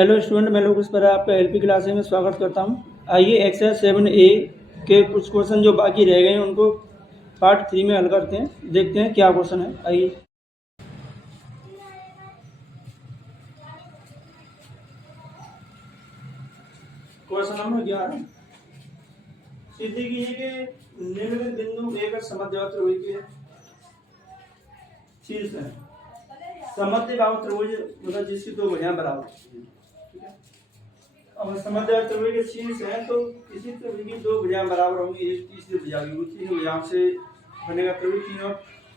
Hello student, मैं लोग इस पर आपका एलपी क्लासेस में स्वागत करता हूं। आइए एक्सरसाइज 7A के कुछ क्वेश्चन जो बाकी रह गए हैं उनको पार्ट 3 में हल करते हैं। देखते हैं क्या क्वेश्चन है। आइए क्वेश्चन नंबर 11। सीधी कीजिए कि निम्न बिंदु एक समद्विबाहु त्रिभुज के शीर्ष है। समद्विबाहु त्रिभुज मतलब जिसकी दो भुजाएं बराबर हैं। ठीक है। अब समद्विबाहु त्रिभुज के शीर्ष है तो किसी त्रिभुज की दो भुजाएं बराबर होंगी, एक तीसरी भुजा की, तीन भुजाओं से बनेगा त्रिभुज। तीनों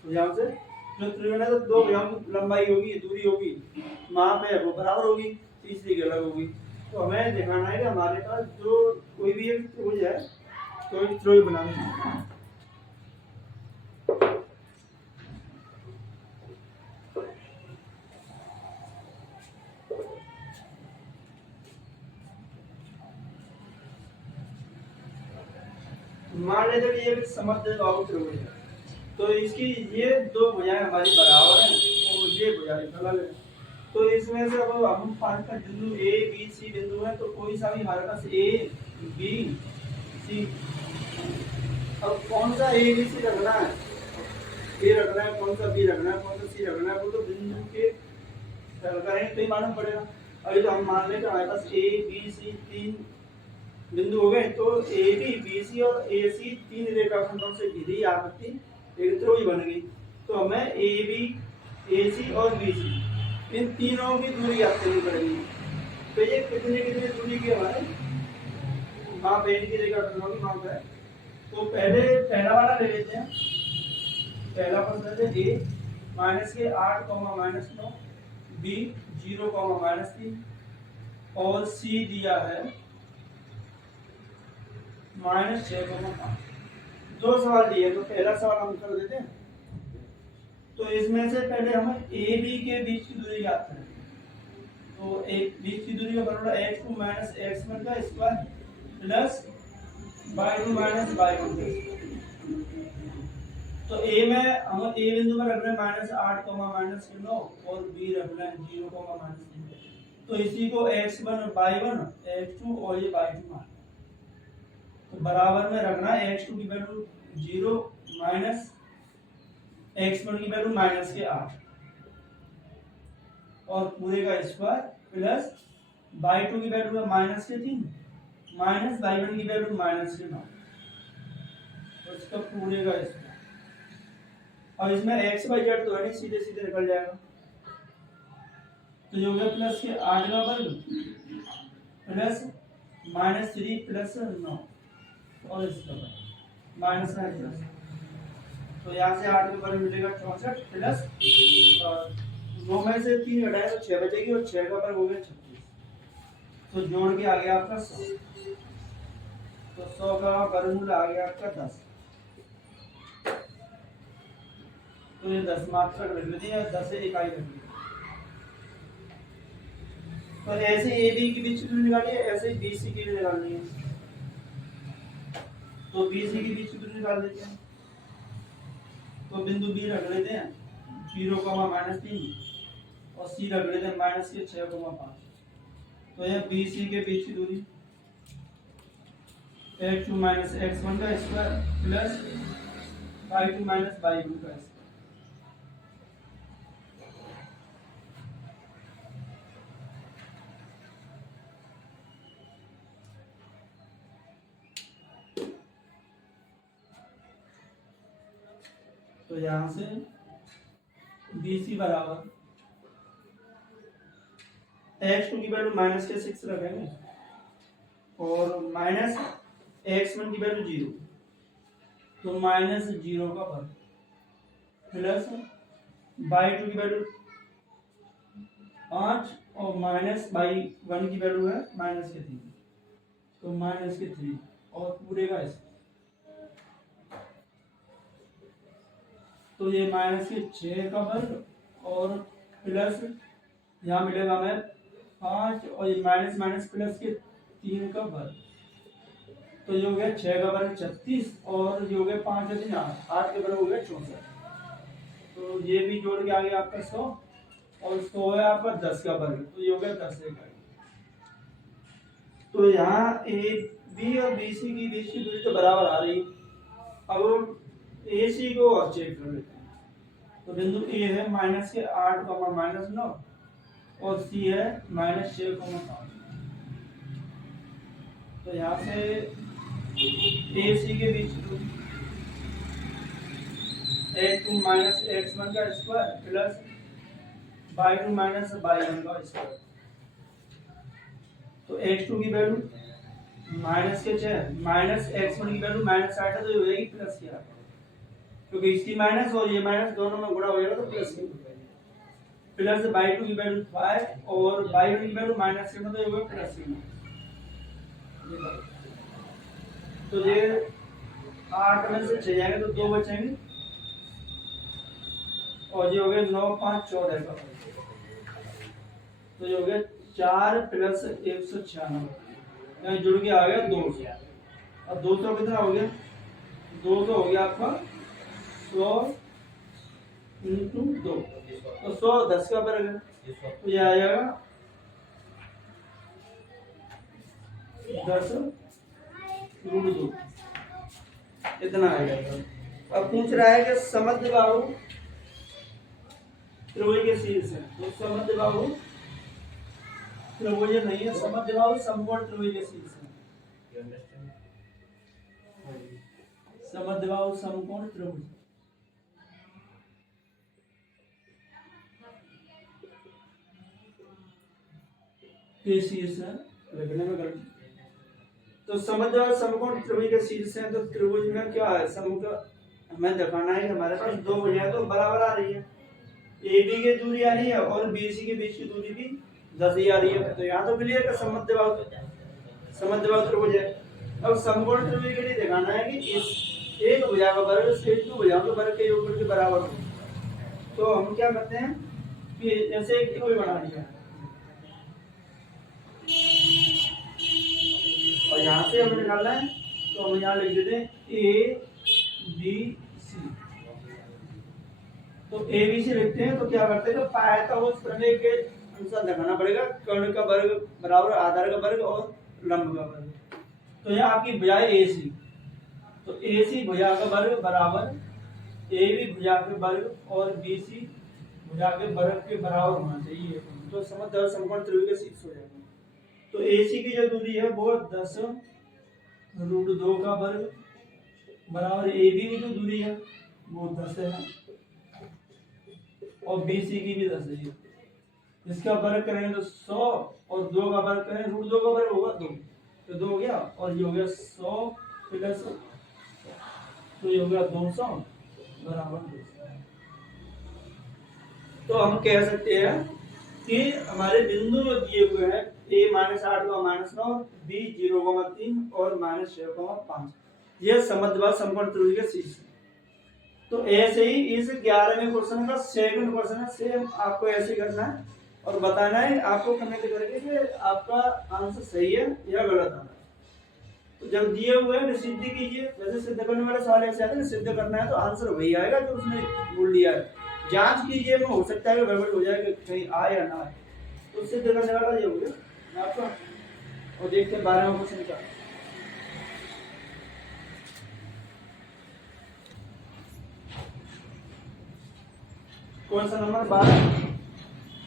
भुजाओं से जो त्रिभुज है तो दो भुजाओं की लंबाई होगी, दूरी होगी, वहां पे वो बराबर होगी, तीसरी की अलग होगी। तो हमें दिखाना है कि हमारे पास जो कोई भी एक त्रिभुज है तो एक त्रिभुज बनाना है। मान लेते हैं ये समद्विबाहु त्रिभुज है तो इसकी ये दो भुजाएं हमारी बराबर हैं और ये भुजाएं अलग हैं। तो इसमें से अब हम पास का बिंदु ए बी सी बिंदु है तो कोई सा भी हमारे पास ए बी सी, अब कौन सा ए बी सी रखना है, ए रखना है, कौन सा बी रखना है, कौन सा सी रखना है, वो तो बिंदु के हल करेंगे तो ही मालूम पड़ेगा। अभी तो हम मान लेते हमारे पास ए बी सी तीन बिंदु हो गए तो ए बी सी और ए सी तीन रेखाखंडों से घिरी आकृति एक त्रिभुज बन गई। तो हमें ए बी ए सी और बी सी इन तीनों की दूरी याद करनी पड़ेगी। तो ये कितने कितने दूरी के हमारे माप है, इनकी रेखाखंडों की माप है। तो पहले पहला वाला ले लेते हैं। पहला प्रश्न है ए माइनस के 8 -9, बी 0 -3 और सी दिया है -6,5। दो सवाल दिए तो पहला सवाल हम कर देते हैं। तो इसमें से पहले हमें ए बी के बीच की दूरी ज्ञात करें। तो एक बीच की दूरी का बराबर x2 - x1 का स्क्वायर प्लस y2 - y1। तो ए में हम ए बिंदु में रख रहे हैं -8, -9 और बी रख रहे हैं 0, -3। तो इसी को x1 y1 x2 और ये y2 मान। तो बराबर में रखना है x2 की वैल्यू 0 माइनस x1 की वैल्यू -8 और पूरे का स्क्वायर प्लस y2 की वैल्यू है -3 माइनस y1 की वैल्यू -9 और इसका पूरे का स्क्वायर। अब इसमें x y z तो है नहीं, सीधे सीधे निकल जाएगा। तो ये हो गया प्लस के 8 का वर्ग प्लस -3 प्लस 9 और इसका -9। तो यहाँ से 8 के वर्ग मिलेगा 64 प्लस 9 में से 3 घटाए तो 6 बचेगी और 6 का वर्ग हो गया 36। तो जोड़ के आ गया आपका 100। तो 100 का वर्गमूल आ गया आपका 10। तो ये 10 मात्रक रख दिया, 10 से इकाई रख दी। तो ऐसे ए बी के बीच की दूरी निकालिए, ऐसे ही बी सी की भी निकालनी है। तो बी सी के बीच की दूरी निकाल देते हैं। तो बिंदु बी रख लेते हैं 0, -3 और सी रख लेते हैं -6,5। तो यह बी सी के बीच की दूरी x2 - x1 का स्क्वायर प्लस y2 - y1 का स्क्वायर। तो यहाँ से BC बराबर x2 की वैल्यू -6 रखेंगे और -x1 की वैल्यू 0 तो -0 का वर्ग प्लस y2 की वैल्यू 5 और -y1 की वैल्यू है -3 तो -3 और पूरे का स्क्वायर। तो ये -6 का वर्ग और प्लस यहाँ मिलेगा हमें 5 और ये माइनस प्लस के 3 का वर्ग। तो ये हो गया 6 का वर्ग 36 और ये हो गया 5 से 3 8 के वर्ग हो गया 64। तो ये भी जोड़ के आ गया आपका 100 और 100 है आपका 10 का वर्ग। तो ये हो गया 10 इकाई। तो यहाँ ए बी और बी सी की बीच की दूरी तो बराबर आ रही। अब ए सी को और चेक कर लेते हैं। तो बिंदु ए है -8, -9 और सी है -6, तो यहाँ से ए सी के बीच a2 -x1 का स्क्वायर प्लस y2 -y1 का स्क्वायर। तो x2 की वैल्यू माइनस के 6 -x1 की वैल्यू -8 है, तो ये हो जाएगी प्लस की 8, क्योंकि इसकी माइनस और ये माइनस दोनों में गुणा हो जाएगा तो प्लस की प्लस y2 की वैल्यू 5 और y1 की वैल्यू -6 में, तो ये होगा प्लस की। तो ये 8 में से 6 जाएंगे तो 2 बचेंगे और ये हो गया 9, 5, 14 का, तो ये हो गया 4 + 196, यहाँ जुड़ के आ गया 200। अब 200 कितना हो गया? 200 हो गया आपका 100 × 2, तो 100 10 का वर्ग है, तो ये आ जाएगा 10√2, इतना आएगा। अब पूछ रहा है कि समद्विबाहु त्रिभुज के शीर्ष है, तो समद्विबाहु त्रिभुज नहीं है, समद्विबाहु समकोण त्रिभुज के शीर्ष है। समद्विबाहु समकोण त्रिभुज के शीर्ष है, लिखने में गलती। तो समद्विबाहु समकोण त्रिभुज के शीर्ष है, तो त्रिभुज में क्या है? समुद्र हमें दिखाना है कि हमारे पास दो भुजाएं तो बराबर आ रही है, ए बी की दूरी आ रही है और बी सी के बीच की दूरी भी 10 ही आ रही है। तो यहाँ तो क्लियर है समद्विबाहु त्रिभुज है। अब समकोण त्रिभुज के लिए दिखाना है कि इस एक भुजा का वर्ग शेष दो भुजाओं के वर्ग के योगफल के बराबर हो। तो हम क्या करते हैं कि जैसे एक त्रिभुज बना लिया और यहाँ से हमें निकालना है, तो हम यहाँ लिख देते हैं ए बी सी। तो ए बी सी लिखते हैं तो क्या करते हैं, तो पाया का उस प्रमेय के अनुसार दिखाना पड़ेगा, कर्ण का वर्ग बराबर आधार का वर्ग और लंब का वर्ग। तो यहाँ आपकी भुजा ए सी, तो ए सी भुजा का वर्ग बराबर ए बी भुजा के वर्ग और बी सी भुजा के वर्ग के बराबर होना चाहिए, तो समद्विबाहु समकोण त्रिभुज के शीर्ष हो जाएगा। तो AC की जो दूरी है वो 10√2 का वर्ग बराबर AB की जो दूरी है वो 10 है और BC की भी 10 है। इसका वर्ग करेंगे तो 100 और 2 का वर्ग करें, √2 का वर्ग होगा 2, तो 2 हो गया और ये हो गया 100 प्लस, तो ये हो गया 200 बराबर 200। तो हम कह सकते हैं कि हमारे बिंदु जो दिए हुए हैं a -8, -9, b 0,3 और -6,5, यह समद्विबाहु समकोण त्रिभुज के शीर्ष है। तो ऐसे ही इस 11वें क्वेश्चन का सेकंड क्वेश्चन है, सेम आपको ऐसे करना है और बताना है आपको कमेंट करके कि आपका आंसर सही है या गलत आ रहा है। तो जब दिए हुए हैं सिद्ध कीजिए, जैसे सिद्ध करने वाले सवाल ऐसे आते हैं, सिद्ध करना है तो आंसर वही आएगा जो उसने बोल दिया है। जांच कीजिए, में हो सकता है कि गड़बड़ हो जाए कि कहीं आए या ना आए, तो सिद्ध करने वाला ये हो गया आपका। और देखते हैं 12वां क्वेश्चन का। क्वेश्चन नंबर 12,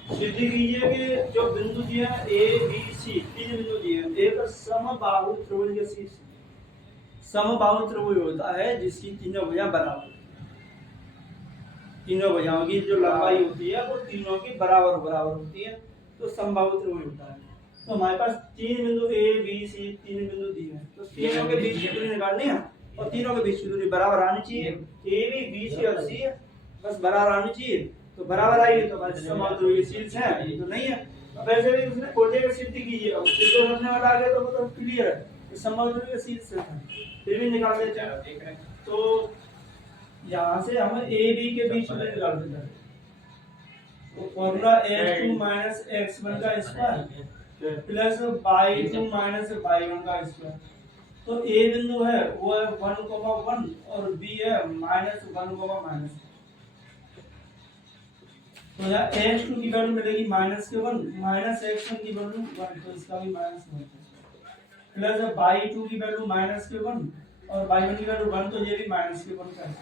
सिद्ध कीजिए कि जो बिंदु दिए हैं ए बी सी, तीन बिंदु दिए हैं, एक समबाहु त्रिभुज के शीर्ष। समबाहु त्रिभुज होता है जिसकी तीनों भुजाएं बराबर, तीनों भुजाओं की जो लंबाई होती है वो तीनों की बराबर बराबर होती है, तो समबाहु त्रिभुज होता है। तो हमारे पास तीन बिंदु ए बी सी, तीन बिंदु दिए हैं, तो तीनों के बीच की दूरी निकालनी है और तीनों के बीच की दूरी बराबर आनी चाहिए। ए बी बी सी और सी बस बराबर आनी चाहिए, तो बराबर आएगी तो हमारे समबाहु त्रिभुज के शीर्ष है, ये तो नहीं है। अब ऐसे भी उसने कोटे का सिद्ध कीजिए, अब सिद्ध करने वाला आ गया तो वो तो क्लियर है कि समबाहु त्रिभुज के शीर्ष है, फिर भी निकाल देते हैं। तो यहाँ से हम ए बी के बीच में निकाल देते हैं, तो फॉर्मूला x2 - x1 का स्क्वायर प्लस y2 - y1 का स्क्वायर। तो ए बिंदु है वो है 1,1 और बी है -1,-। तो यहाँ x2 की वैल्यू मिलेगी -1, -x1 की वैल्यू 1, तो इसका भी -1। प्लस बाई टू की वैल्यू माइनस के वन और बाई वन की वैल्यू वन, तो ये भी माइनस के वन का है।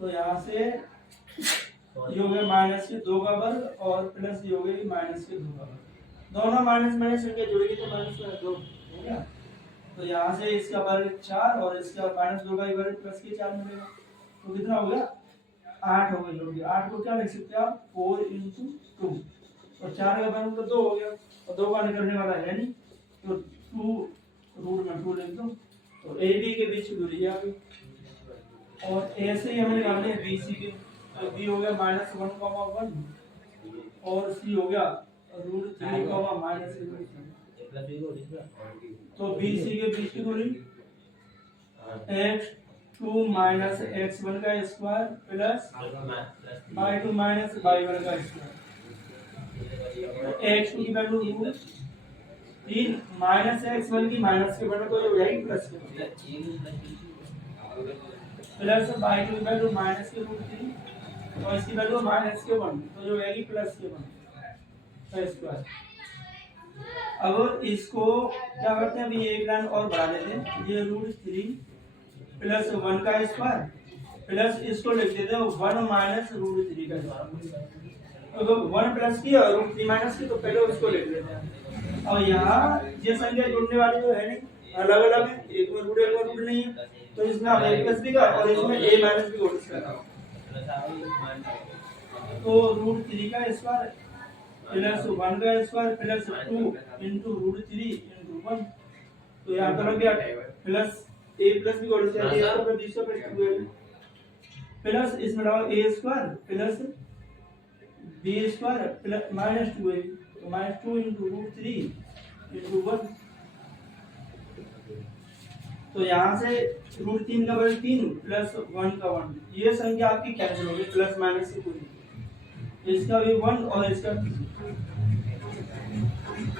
तो यहाँ से ये हो गया माइनस के दो का वर्ग और प्लस ये हो गया माइनस के दो का वर्ग। दोनों माइनस माइनस संख्या जुड़ेगी तो माइनस का दो हो गया। तो यहाँ से इसका वर्ग 4 और इसका माइनस दो का वर्ग प्लस के 4 मिलेगा। तो कितना हो गया 8 हो गया। 8 को क्या लिख सकते हैं आप 4 × 2 और 4 का वर्ग तो 2 हो गया और 2 का निकलने वाला है नहीं, तो 2 रूट में 2 लिख दो। तो ए बी के बीच की दूरी है अभी, और ऐसे ही हमें निकालने हैं बी सी के। तो बी हो गया -1,1 और सी हो गया √3, -1। तो बी सी के बीच की दूरी x2 - x1 का स्क्वायर प्लस y2 - y1 का स्क्वायर। x2 की वैल्यू √3 -x1 की माइनस के बराबर, तो ये हो जाएगी प्लस के, प्लस y2 की वैल्यू माइनस के √3 और इसकी वैल्यू माइनस के 1, तो जो आएगी प्लस के 1 का स्क्वायर। अब इसको क्या करते हैं, अभी एक लाइन और बढ़ा देते हैं, ये √3 प्लस 1 का स्क्वायर प्लस इसको लिख देते हैं 1 माइनस √3 का स्क्वायर। तो 1 प्लस की और √3 माइनस की, तो पहले उसको लिख देते हैं। और यहाँ ये संख्या जुड़ने वाली जो है नहीं, अलग अलग है, एक में रूट एक में रूट नहीं है, तो इसमें आप a प्लस b का और इसमें a minus b whole square. तो √3 का स्क्वायर प्लस 1 का स्क्वायर प्लस 2 × √3 × 1, तो यहाँ पर हो गया plus a plus b whole square, a square plus b square plus इसमें लगाओ a square plus b square plus -2a, तो -2 × √3 × 1। तो यहाँ से √3 का वर्ग 3 प्लस 1 का 1, ये संख्या आपकी कैंसिल होगी प्लस माइनस से पूरी, इसका भी 1 और इसका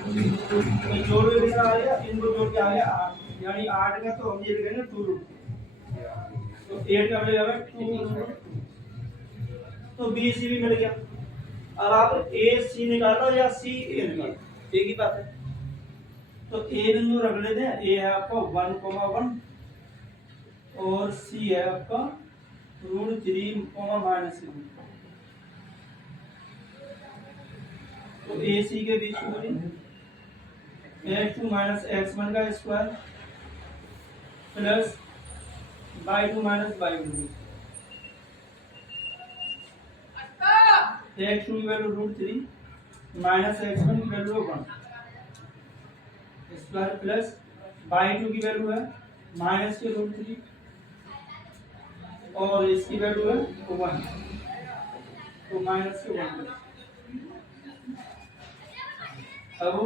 तो जोड़ के कितना आ गया, इनको जोड़ के आ गया 8, यानी 8 का तो हम ये लिखेंगे 2√2, तो 8 का मिलेगा 2√2, तो बी सी भी मिल गया। अब आप ए सी निकालो या सी ए निकालो, एक ही बात है। तो ए बिंदु रख लेते हैं, ए है आपका 1,1 और सी है आपका √3, -3। तो ए सी के बीच की दूरी x2 - x1 का square plus y2 - y1। x2 की वैल्यू √3 -x1 की वैल्यू 1 स्क्वायर प्लस y2 की वैल्यू है माइनस के √3 और इसकी वैल्यू है 1, तो माइनस के 1। अब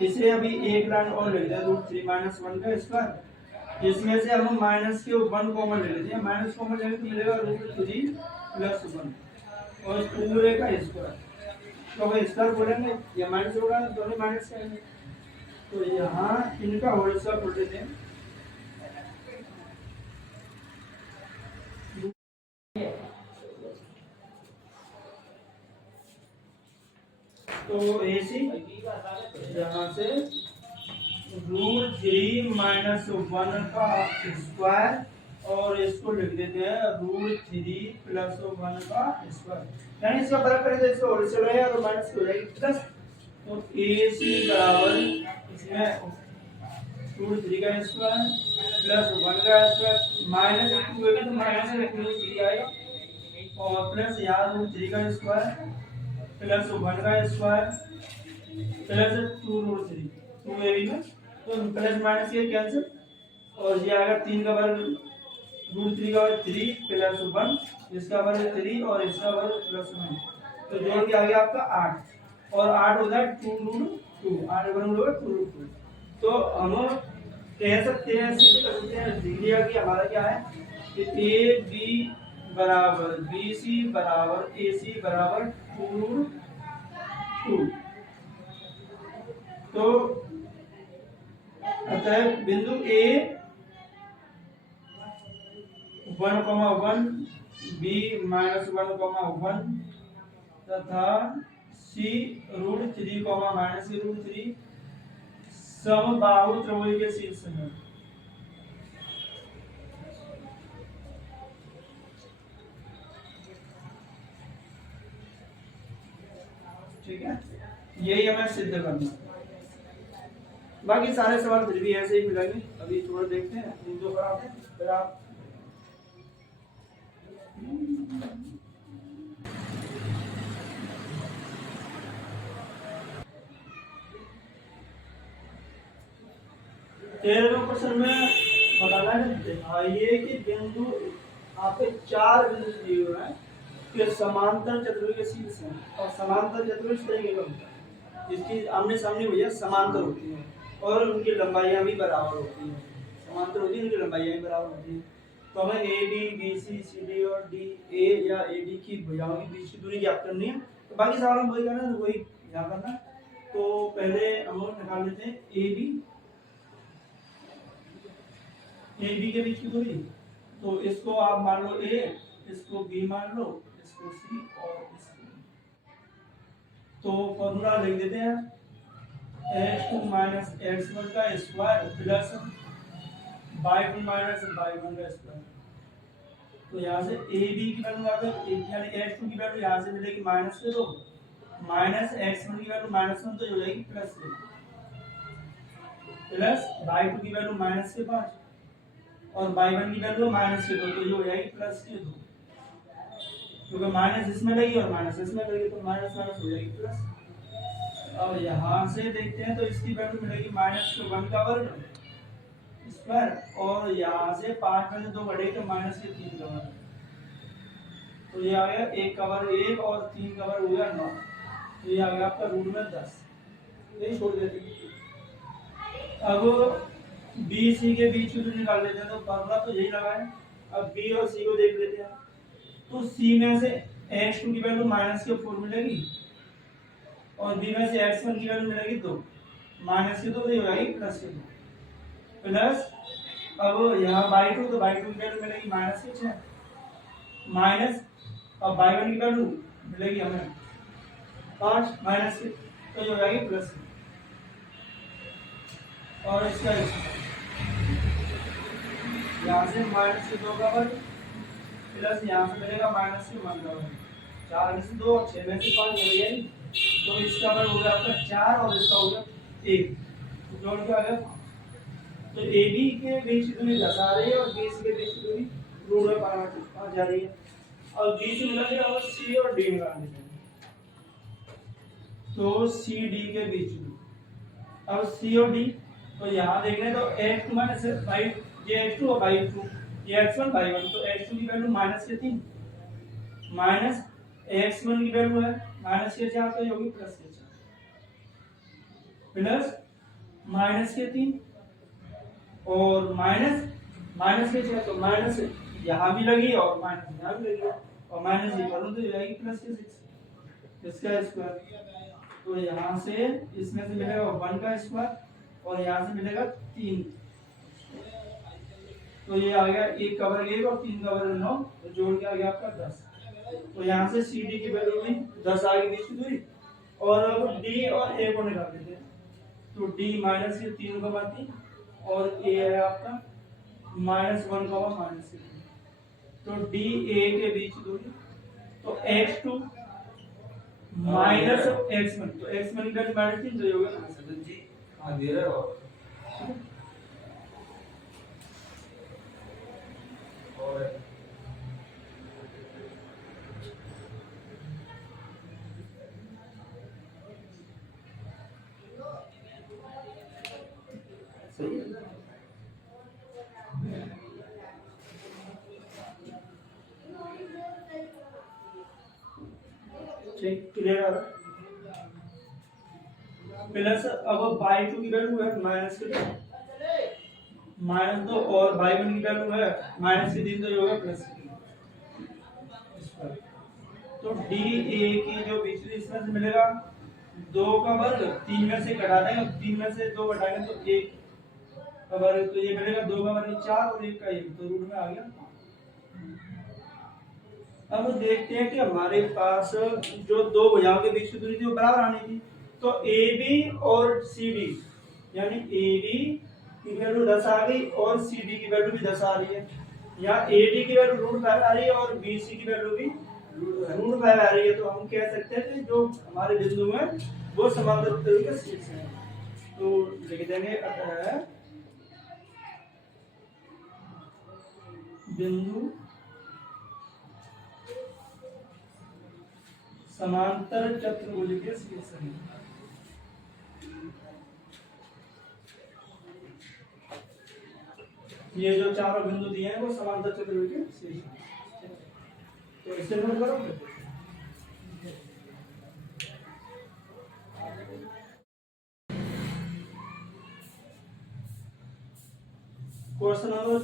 इसे अभी एक लाइन और ले लेते हैं, √3 - 1 का स्क्वायर, इसमें से हम माइनस के 1 कॉमन ले लेते हैं, माइनस कॉमन लेंगे तो मिलेगा √3 प्लस 1 और पूरे का स्क्वायर। तो अब स्क्वायर बोलेंगे या माइनस होगा, दोनों माइनस का है, तो यहाँ इनका होल स्क्वायर बोल देते हैं। तो ऐसी यहाँ से √3 - 1 का स्क्वायर और इसको लिख देते हैं √3 प्लस 1 का स्क्वायर, यानी इसका फर्क करें तो इसका होल स्क्वायर रहेगा तो माइनस हो जाएगी प्लस। तो ए सी बराबर इसमें √3 का स्क्वायर प्लस 1 का स्क्वायर माइनस 2 है तो माइनस में 2 आएगा और प्लस यहाँ √3 का स्क्वायर प्लस 1 का स्क्वायर प्लस 2√3, 2ab में तो प्लस माइनस ये कैंसिल और ये आएगा 3 का वर्ग √3 का वर्ग 3 प्लस 1, इसका वर्ग 3 और इसका वर्ग प्लस 1, तो जोड़ के आ गया आपका 8 और 8 होता है 2√2, 8 वर्ग होगा 2√2। तो हम कह सकते हैं डिग्री की हमारा क्या है कि ए बी बराबर बी सी बराबर ए सी बराबर 2√2। तो अतः बिंदु ए 1,1 बी -1,1 तथा सी √3, -√3 समबाहु त्रिभुज के शीर्ष में। ठीक है, यही हमें सिद्ध करना है। बाकी सारे सवाल फिर भी ऐसे ही मिलेंगे। अभी थोड़ा देखते हैं इन दो पर आते हैं, फिर आप तेरहवें क्वेश्चन में बताना है, दिखाइए कि बिंदु आपके चार बिंदु दिए हुए हैं कि समांतर चतुर्भुज के शीर्ष हैं, और समांतर चतुर्भुज इस तरीके का होता है जिसकी आमने सामने भैया समांतर होती है और उनकी लंबाइयां भी बराबर होती हैं। समांतर होती है, उनकी लंबाइयां भी बराबर होती हैं। तो हमें A B, B C, C D और डी ए या ए डी की भुजाओं के बीच की दूरी ज्ञात करनी है। तो बाकी सवाल हम वही करना है, वही यहाँ करना। तो पहले हम निकाल लेते हैं ए बी के बीच की दूरी। तो इसको आप मान लो ए, इसको बी मान लो, इसको सी और इसको। तो फॉर्मूला लिख देते हैं, x2 माइनस x1 का square plus y2 minus y1 का स्क्वायर। तो यहाँ से ए बी की वैल्यू आ गई, यानी x2 की वैल्यू यहाँ से मिलेगी -2, माइनस x1 की वैल्यू -1 तो हो जाएगी +2, प्लस y2 की वैल्यू -5 और y1 की वैल्यू -2, तो ये हो जाएगी +2, क्योंकि माइनस इसमें लगी और माइनस इसमें लगी तो माइनस माइनस हो जाएगी प्लस। अब यहाँ से देखते हैं तो इसकी वैल्यू मिलेगी -1 का वर्ग स्क्वायर, और यहाँ से 5 में से 2 बढ़े तो -3 का वर्ग। तो ये आ गया 1 का वर्ग 1 और 3 का वर्ग हो गया 9। तो ये आ गया आपका रूट में 10, यही छोड़ देते हैं। अब बी सी के बीच में निकाल लेते हैं, तो फॉर्मूला तो यही लगा है। अब बी और सी को देख लेते हैं। तो सी में से x2 की वैल्यू -4 मिलेगी और b में से x1 की वैल्यू मिलेगी 2, -2 तो ये हो जाएगी +2, प्लस अब यहाँ y2, तो y2 की वैल्यू मिलेगी -6 माइनस, अब y1 की वैल्यू मिलेगी हमें 5 -6, तो ये हो जाएगी +2, और इसका यहाँ से -2 का वर्ग प्लस यहाँ से मिलेगा -1 का वर्ग, 4 में से 2 और 6 में से 5 हो जाएगी। तो इसका वर्ग हो गया आपका 4 और इसका हो गया 1, तो जोड़ के आ गया। तो ए बी के बीच की दूरी 10 आ रही है और बी सी के बीच की दूरी रूट में 5 जा रही है। और बी से मिला दिया और सी और डी निकाल लेते हैं। तो सी डी के बीच में, अब सी और डी, तो यहाँ देख रहे हैं तो x2 माइनस y, ये x2 और y2, ये x1 y1, तो x2 की वैल्यू -3 माइनस x1 की वैल्यू है -4, तो ये होगी +4 प्लस -3 और माइनस तो माइनस यहाँ भी लगी और माइनस यहाँ भी लगी और माइनस ये करूँ तो जाएगी +6 इसका स्क्वायर। तो यहाँ से इसमें से मिलेगा 1 का स्क्वायर और यहाँ से मिलेगा 3, तो ये आ गया 1 का वर्ग 1 और 3 का वर्ग 9, तो जोड़ के आ गया आपका 10। तो यहाँ से सी डी की वैल्यू भी 10 आ गई बीच की दूरी। और अब डी और ए को निकाल देते हैं। तो डी -3 और ए है आपका -1 तो डी ए के बीच दूरी, तो x2 माइनस x1, तो x1 की वैल्यू -3 तो ये होगा सदन जी हां दे रहे हो और सही है। ठीक क्लियर है। प्लस अब y2 की वैल्यू है -2 और y1 की वैल्यू है -3, तो ये होगा +3। तो डी ए की जो बीच इसमें से मिलेगा 2 का वर्ग, 3 में से घटा देंगे, 3 में से 2 घटाएंगे तो 1 का वर्ग, तो ये मिलेगा 2 का वर्ग 4 और 1 का 1, तो रूट में आ गया। अब देखते हैं कि हमारे पास जो दो भुजाओं के बीच की दूरी थी वो बराबर आनी थी। तो ए बी और सी डी यानी ए बी की वैल्यू 10 आ गई और सी डी की वैल्यू भी 10 आ रही है, या ए डी की वैल्यू √5 आ रही है और बी सी की वैल्यू भी √5 आ रही है, तो हम कह सकते हैं कि जो हमारे बिंदु हैं वो समांतर त्रिभुज के शीर्ष हैं। तो लिख देंगे अतः बिंदु समांतर चतुर्भुज के शीर्ष हैं। ये जो चारों बिंदु दिए हैं वो समांतर चतुर्भुज के शीर्ष हैं। तो इसे नोट करोगे। क्वेश्चन नंबर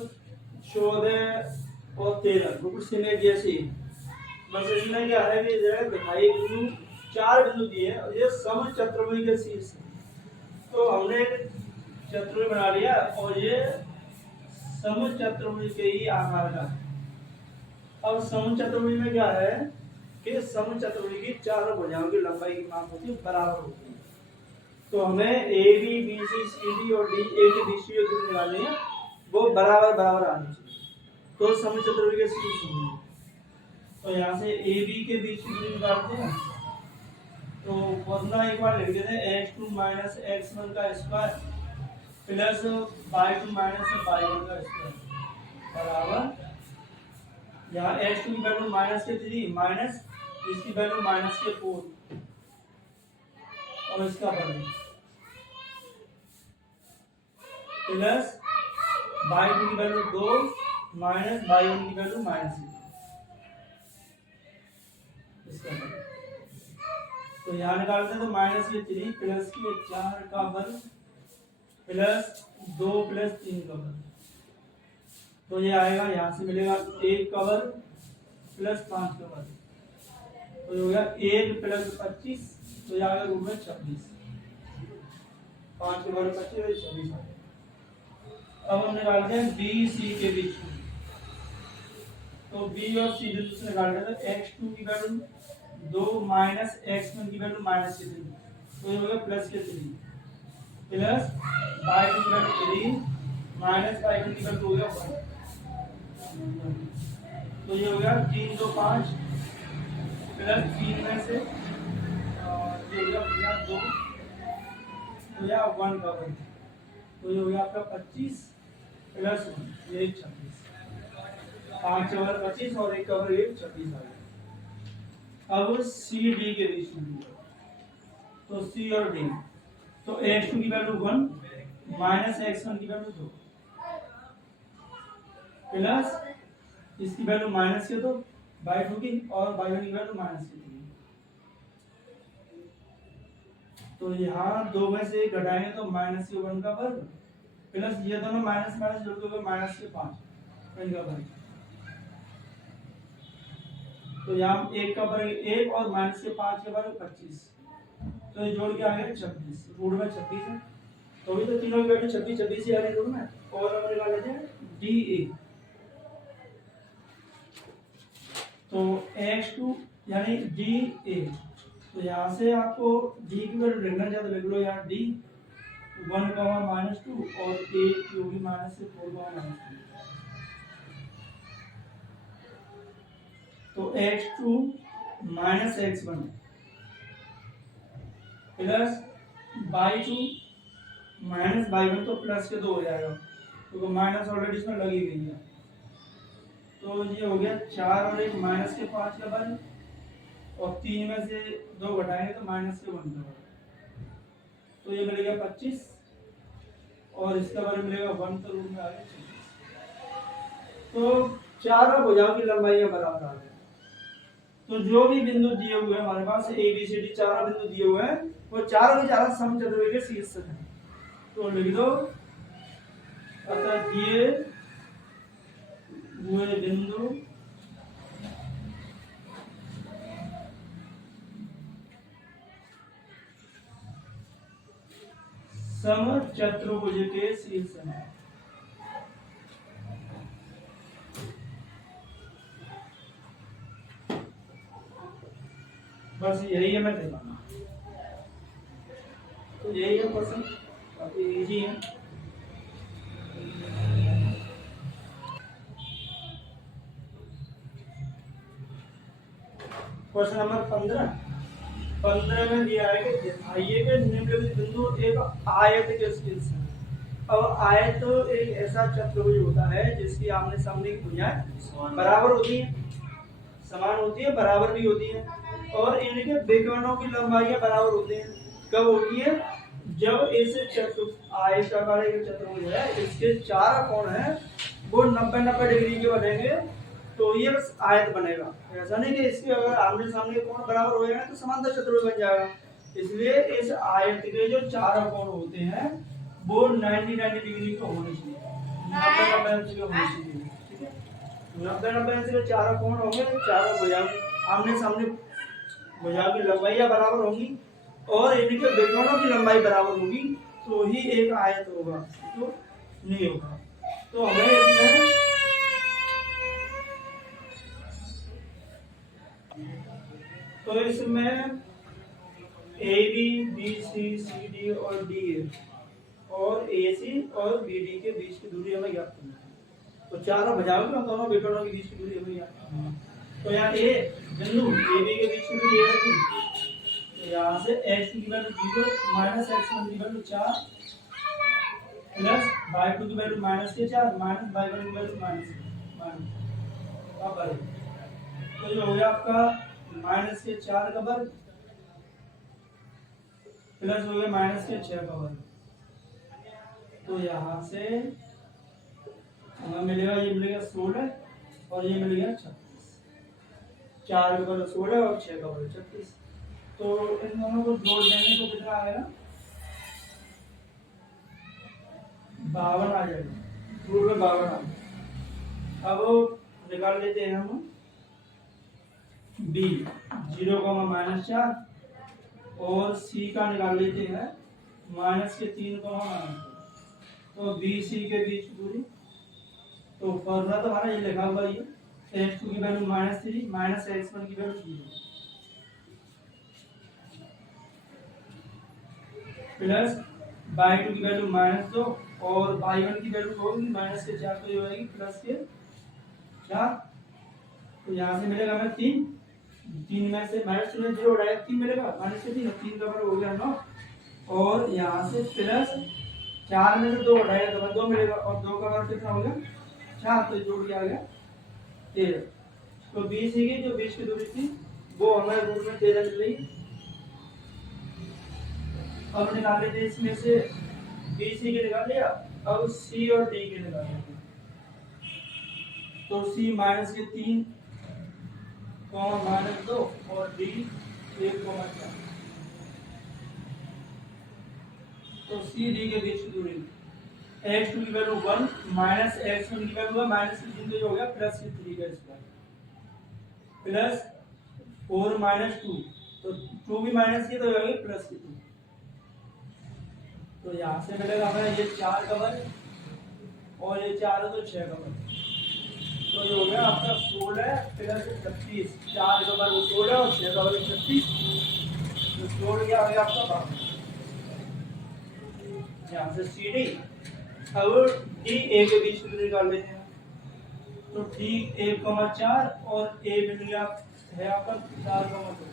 14 और 13 बिल्कुल सिमिलर जैसे ही, बस इसमें क्या है कि जरा दिखाई बिंदु, चार बिंदु दिए हैं और ये समचतुर्भुज के शीर्ष है। तो हमने चतुर्भुज बना लिया और ये समचतुर्भुज के ही आकार का है। अब समचतुर्भुज में क्या है कि समचतुर्भुज की चारों भुजाओं की लंबाई की माप होती है बराबर होती है। तो हमें A B B C C D और डी ए की बीच जो दूरी निकालनी है वो बराबर बराबर आनी चाहिए, तो समचतुर्भुज के शीर्ष होंगे। तो यहाँ से ए बी के बीच की दूरी निकालते हैं, तो फॉर्मूला एक बार लिख देते हैं x2 - x1 का स्क्वायर प्लस y2 - y1 का स्क्वायर बराबर, यहाँ x2 की वैल्यू -3 माइनस इसकी वैल्यू -4 और इसका वर्ग प्लस y2 की वैल्यू 2 माइनस y1 की वैल्यू -1 इसका वर्ग। तो यहाँ निकालते हैं तो -3 प्लस के 4 का वर्ग प्लस 2 प्लस 3 का वर्ग, तो ये आएगा, यहाँ से मिलेगा 1 का वर्ग प्लस 5 का वर्ग, तो ये हो गया 1 प्लस 25, तो ये आएगा रूप में 26, 5 के वर्ग 25 26 आ गया। अब हम निकालते हैं बी सी के बीच में, तो बी और सी बिंदु से निकालते हैं x2 की वैल्यू 2 माइनस x1 की वैल्यू -3, तो ये हो गया प्लस के 3 प्लस y2 की वैल्यू 3 माइनस y2 की वैल्यू हो गया 1, तो ये हो गया 3 2 5 प्लस 3 में से ये हो गया 2, तो यह 1 का वर्ग, तो ये हो गया आपका 25 प्लस 1 ये 26, 5 का वर्ग 25 और 1 का वर्ग 26 आ गया। अब सी डी के बीच में, तो सी और डी, तो x2 की वैल्यू 1 माइनस x1 की वैल्यू 2 प्लस इसकी वैल्यू माइनस के 2 y2 की और y1 की वैल्यू -3, तो यहाँ 2 में से 1 घटाएंगे तो -1 का वर्ग प्लस ये दोनों माइनस माइनस जोड़ के -5 इनका वर्ग, तो यहाँ 1 का वर्ग 1 और -5 के वर्ग 25, तो ये जोड़ के आ गया 26, रूट में 26 है, तो अभी तो तीनों की वैल्यू 26 26 ही आ रही रूट में। और हम निकाल लेते हैं डी ए, तो x2 यानी डी ए, तो यहाँ से आपको डी की वैल्यू लिखना चाहे तो लिख लो यहाँ डी 1, -2 और a की होगी -4, तो x2 minus x1 plus y2 minus y1, तो प्लस के 2 हो जाएगा क्योंकि माइनस ऑलरेडी इसमें लगी गई है, तो ये हो गया 4 और 1 -5 का वर्ग और 3 में से 2 घटाएंगे तो -1 का वर्ग, तो ये मिलेगा 25 और इसका वर्ग मिलेगा 1, तो रूट में आ गया 26। तो चारों भुजाओं की लंबाइयां बराबर आ गई। तो जो भी बिंदु दिए हुए हैं हमारे पास ए बी सी डी चारों बिंदु दिए हुए हैं वो चारों के चारों समचतुर्भुज के शीर्ष हैं, तो लिख दो अतः दिए हुए बिंदु समचतुर्भुज के शीर्ष हैं। बस यही है मैं दिखाना, तो यही है क्वेश्चन, बाकी इजी है। क्वेश्चन नंबर 15 में दिया है कि दिखाइए कि निम्नलिखित बिंदु एक आयत के शीर्ष है। अब आयत तो एक ऐसा चतुर्भुज होता है जिसकी आमने सामने की भुजाएं बराबर होती हैं, समान होती है, बराबर भी होती है, और इनके विकर्णों की लंबाइयां बराबर होती हैं। कब होती है? जब इस आयताकार एक चतुर्भुज है, इसके चार कोण हैं वो 90-90 डिग्री के बनेंगे तो ये बस आयत बनेगा। ऐसा नहीं कि इसके अगर आमने सामने के कोण बराबर हो जाए तो समांतर चतुर्भुज बन जाएगा। इसलिए इस आयत के जो चार कोण होते हैं वो 90-90 डिग्री के होने चाहिए, 90-90 अंश के होने चाहिए। ठीक है, 90-90 अंश के चारों कोण होंगे, चारों भुजाओं आमने सामने भुजाओं की लंबाइयां बराबर होंगी और इनके विकर्णों की लंबाई बराबर होगी तो ही एक आयत होगा, तो नहीं होगा। तो हमें इसमें A B B C C D और डी ए और ए सी और बी डी के बीच की दूरी हमें ज्ञात करनी है। तो चारों भुजाओं में दोनों विकर्णों के बीच की दूरी हमें ज्ञात करनी है। तो यहाँ ए बिंदु ए बी के बीच की दूरी है कि तो यहाँ से x की वैल्यू 0 माइनस x1 की वैल्यू 4 प्लस y2 की वैल्यू -4 माइनस y1 की वैल्यू माइनस अब तो ये हो गया आपका -4 का वर्ग प्लस हो गया -6 का वर्ग। तो यहाँ से हमें मिलेगा, ये मिलेगा 16 और ये मिलेगा 36। 4 का वर्ग 16 और 6 का वर्ग 36। तो इन दोनों को जोड़ देंगे तो कितना आएगा? 52 आ जाएगा, रूट में 52 आ जाएगा। अब निकाल लेते हैं हम बी 0,-4 और सी का निकाल लेते हैं -3,-। तो बी सी के बीच दूरी, तो फॉर्मूला तो हमारा ये लिखा हुआ है, x2 की वैल्यू -3 माइनस x1 की वैल्यू 0 प्लस y2 की वैल्यू -2 और y1 की वैल्यू होगी -4 तो ये हो जाएगी +4। तो यहाँ से मिलेगा हमें 3 में से -3 में 0 उड़ाएगा 3 मिलेगा, -3 का वर्ग हो गया 9 और यहाँ से प्लस 4 में से 2 उड़ाएगा तो 2 मिलेगा और 2 का वर्ग कितना हो गया 4, तो जोड़ के आ गया 13। तो बी सी की जो बीच की दूरी थी वो हमें रूट में 13 मिल रही। अब निकाल लेते इसमें से बी सी के निकाल लिया, अब सी और डी के निकाल लेते। तो सी -3 -2 और डी 1,4। तो सी डी के बीच की दूरी x2 की वैल्यू 1 माइनस x1 की वैल्यू -3 तो हो गया +3 का स्क्वायर प्लस 4 -2 तो 2 भी माइनस किया तो हो गया +2। तो यहाँ से मिलेगा हमें ये 4 का वर्ग और ये 4 है तो 6 का वर्ग। तो ये हो गया आपका 16 प्लस 36, 4 का वर्ग 16 और 6 का वर्ग 36, तो जोड़ गया आ गया आपका 12। यहाँ से सी डी, अब डी ए के बीच में निकाल लेते हैं। तो डी 1,4 और ए मिल गया है आपका 4,2।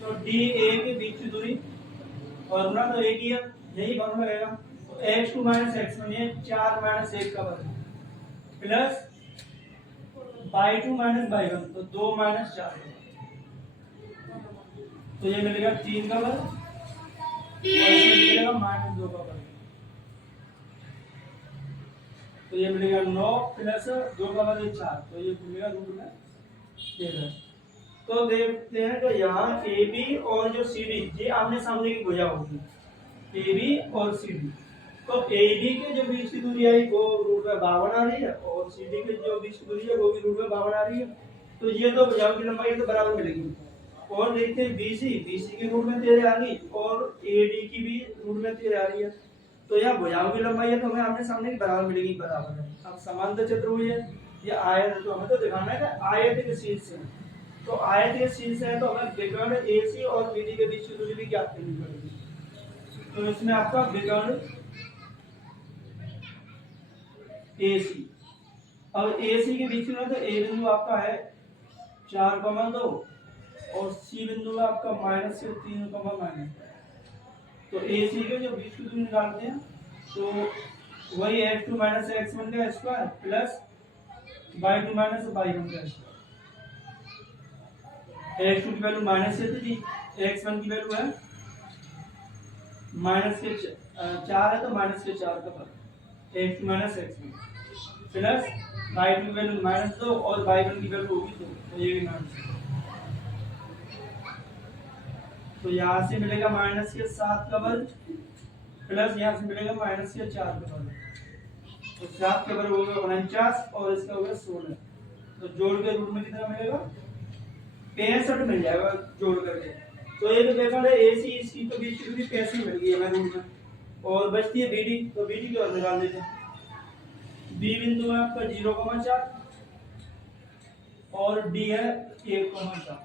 तो डी ए के बीच की दूरी फॉर्मूला तो एक ही है, यही फॉर्मूला रहेगा। तो x2 - x1 ये 4 - 1 का वर्ग प्लस y2 - y1 तो 2 - 4 तो ये मिलेगा 3 का वर्ग और ये मिलेगा -2 का वर्ग। तो ये मिलेगा 9 प्लस 2 का वर्ग 4 तो ये मिलेगा रूट में 13। तो देखते हैं तो यहाँ ए बी और जो सी डी ये आमने सामने की भुजा होगी, ए बी और सी डी। तो ए डी के जो बीच की दूरी आई वो रूट में 52 आ रही है और सी डी के जो बीच की दूरी है वो भी रूट में 52 आ रही है। तो ये दो भुजाओं की लंबाई तो बराबर मिलेगी। और देखते हैं बीसी की रूट में 13 आ गई और ए डी की भी रूट में 13 आ रही है। तो यहाँ भुजाओं की लंबाई है तो हमें आमने सामने की बराबर मिलेगी, बराबर है। अब समांतर चतुर्भुज है ये आयत, तो हमें तो दिखाना है कि आयत के शीर्ष है। तो आयत के शीर्ष है तो हमें विकर्ण AC और BD के बीच की दूरी भी ज्ञात करनी पड़ेगी। तो इसमें आपका विकर्ण ए सी। अब ए सी के बीच में तो ए बिंदु आपका है 4,2 और सी बिंदु है आपका -3, तो ए सी के जो बीच की दूरी निकालते हैं तो वही x2 - x1 का स्क्वायर प्लस y2 - y1 का स्क्वायर। x2 की वैल्यू -3, x1 की वैल्यू है -4 है तो -4 का फर्क, x2 - x1 प्लस y2 की वैल्यू -2 और y1 की वैल्यू होगी 2, तो ये भी माइनस। तो यहाँ से मिलेगा -7 का वर्ग प्लस यहाँ से मिलेगा -4 का वर्ग, तो 7 का वर्ग होगा 49 और इसका होगा 16, तो जोड़ के रूट में कितना मिलेगा 65 मिल जाएगा जोड़ करके। तो ये जो पेपर है AC इसकी तो बीच की दूरी 65 मिल गई है रूट में, और बचती है BD, तो BD की ओर निकाल देते हैं। B बिंदु है आपका 0,4 और D है 1,4,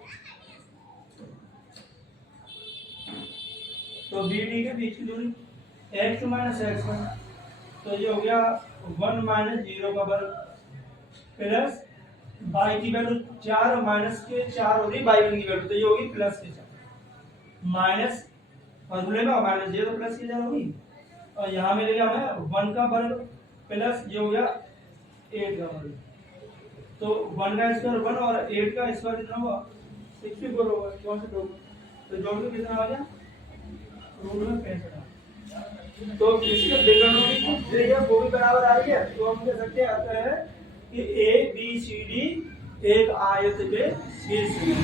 तो BD के बीच की दूरी x2 - x1, तो ये हो गया 1 - 0 का वर्ग प्लस y की वैल्यू 4 और माइनस के 4 हो रही y1 की वैल्यू, तो ये होगी प्लस के 4 माइनस फॉर्मूले में माइनस ये तो प्लस के 4 होगी, और यहाँ मिलेगा हमें 1 का वर्ग प्लस ये हो गया 8 का वर्ग, तो 1 का स्क्वायर 1 और 8 का स्क्वायर कितना हुआ 64 होगा, कौन सा तो जोड़ के कितना आ गया रूट में 65। तो इसके त्रिकोणों की जो वो भी बराबर आ रही है, तो हम कह सकते हैं कि ABCD एक आयत के शीर्ष में।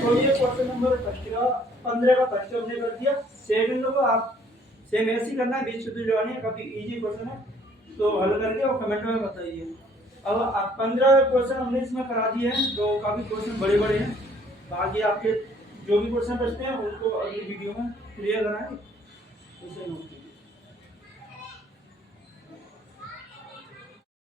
तो ये क्वेश्चन नंबर 15 का फर्स्ट हमने कर दिया। सेकंड को आप सेम ऐसे ही करना है, बीच से जो है काफी इजी क्वेश्चन है, तो हल करके और कमेंट में बताइए। अब 15 क्वेश्चन हमने इसमें करा दिए हैं, तो काफी क्वेश्चन बड़े बड़े हैं, बाकी आपके जो भी क्वेश्चन बचते हैं उनको अगली वीडियो में क्लियर कराएंगे।